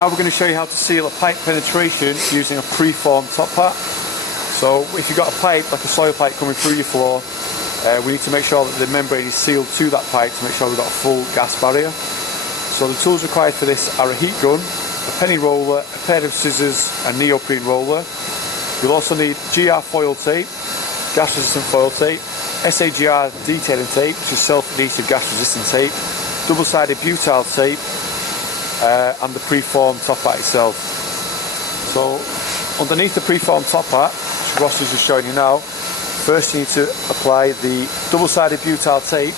Now we're going to show you how to seal a pipe penetration using a pre-formed top hat. So if you've got a pipe, like a soil pipe coming through your floor, we need to make sure that the membrane is sealed to that pipe to make sure we've got a full gas barrier. So the tools required for this are a heat gun, a penny roller, a pair of scissors, a neoprene roller. You'll also need GR foil tape, gas resistant foil tape, SAGR detailing tape, which is self-adhesive gas resistant tape, double-sided butyl tape, and the preformed top hat itself. So underneath the preformed top hat, which Ross is just showing you now, first you need to apply the double-sided butyl tape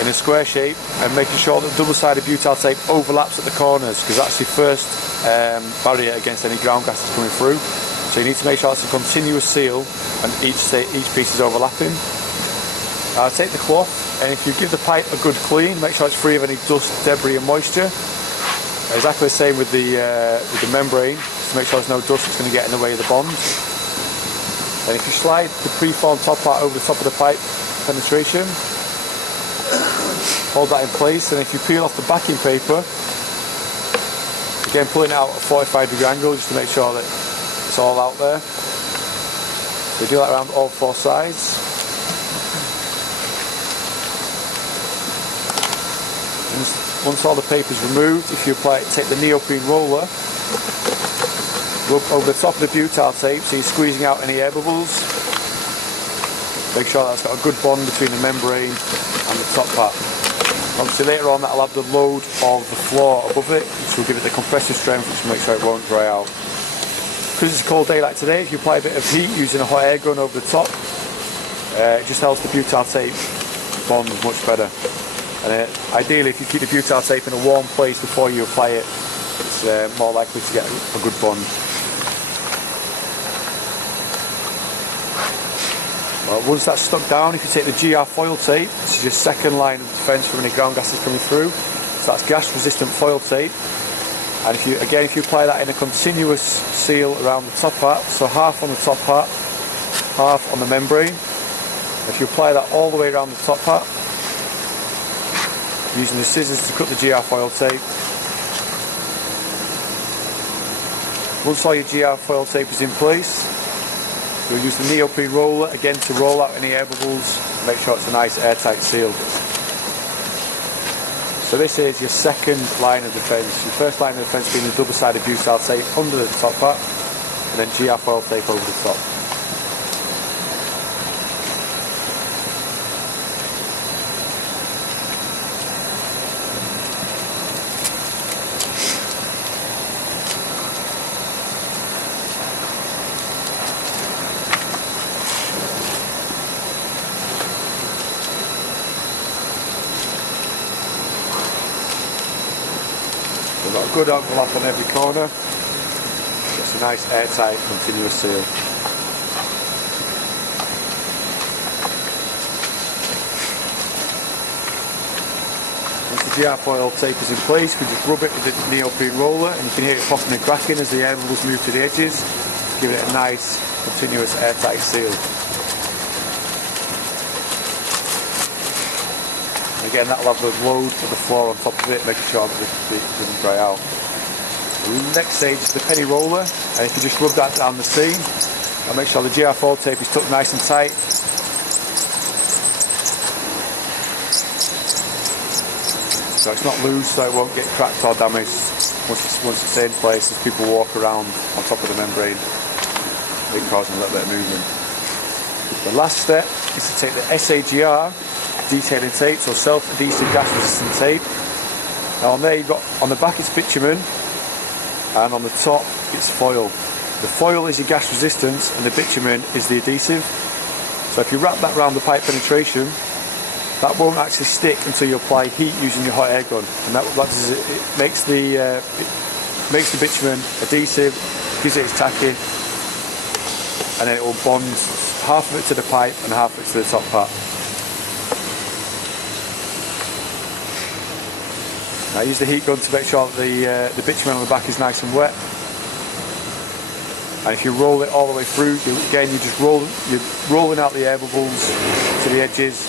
in a square shape and making sure that double-sided butyl tape overlaps at the corners, because that's your first barrier against any ground gases coming through. So you need to make sure it's a continuous seal and each piece is overlapping. Take the cloth, and if you give the pipe a good clean, make sure it's free of any dust, debris and moisture. Exactly the same with the membrane, to make sure there's no dust that's going to get in the way of the bond. And if you slide the preformed top hat over the top of the pipe penetration, hold that in place, and if you peel off the backing paper, again pulling it out at a 45-degree angle just to make sure that it's all out there. So do that around all four sides. Once all the paper is removed, if you apply it, take the neoprene roller, rub over the top of the butyl tape so you're squeezing out any air bubbles. Make sure that's got a good bond between the membrane and the top hat. Obviously later on that'll have the load of the floor above it, which will give it the compressive strength, which will make sure it won't dry out. Because it's a cold day like today, if you apply a bit of heat using a hot air gun over the top, it just helps the butyl tape bond much better. And ideally, if you keep the butyl tape in a warm place before you apply it, it's more likely to get a good bond. Well, once that's stuck down, if you take the GR foil tape, this is your second line of defence from any ground gases coming through. So that's gas resistant foil tape. And if you apply that in a continuous seal around the top hat, so half on the top hat, half on the membrane. If you apply that all the way around the top hat, using the scissors to cut the GR foil tape. Once all your GR foil tape is in place, you'll use the neoprene roller again to roll out any air bubbles and make sure it's a nice airtight seal. So this is your second line of defence. Your first line of defence being the double-sided butyl tape under the top hat and then GR foil tape over the top. We've got a good overlap on every corner. Just a nice airtight continuous seal. Once the GR foil tape is in place, we just rub it with the neoprene roller and you can hear it popping and cracking as the air bubbles move to the edges, giving it a nice continuous airtight seal. Again, that'll have the load of the floor on top of it, making sure that it doesn't dry out. The next stage is the penny roller, and if you just rub that down the seam, and make sure the GR foil tape is tucked nice and tight. So it's not loose, so it won't get cracked or damaged once it's in place. As people walk around on top of the membrane, it causes a little bit of movement. The last step is to take the SAGR detailing tape, so self-adhesive gas resistant tape. Now on there you've got, on the back it's bitumen and on the top it's foil. The foil is your gas resistance and the bitumen is the adhesive. So if you wrap that around the pipe penetration, that won't actually stick until you apply heat using your hot air gun, and it makes the bitumen adhesive, gives it its tacky, and then it will bond half of it to the pipe and half of it to the top part. Now use the heat gun to make sure that the bitumen on the back is nice and wet. And if you roll it all the way through, you're rolling out the air bubbles to the edges,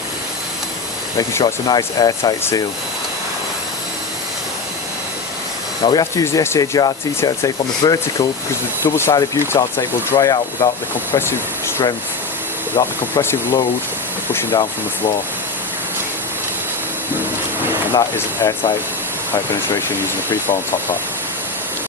making sure it's a nice airtight seal. Now we have to use the SHR detail tape on the vertical because the double-sided butyl tape will dry out without the compressive strength, without the compressive load pushing down from the floor. And that is airtight pipe penetration using the preformed top hat.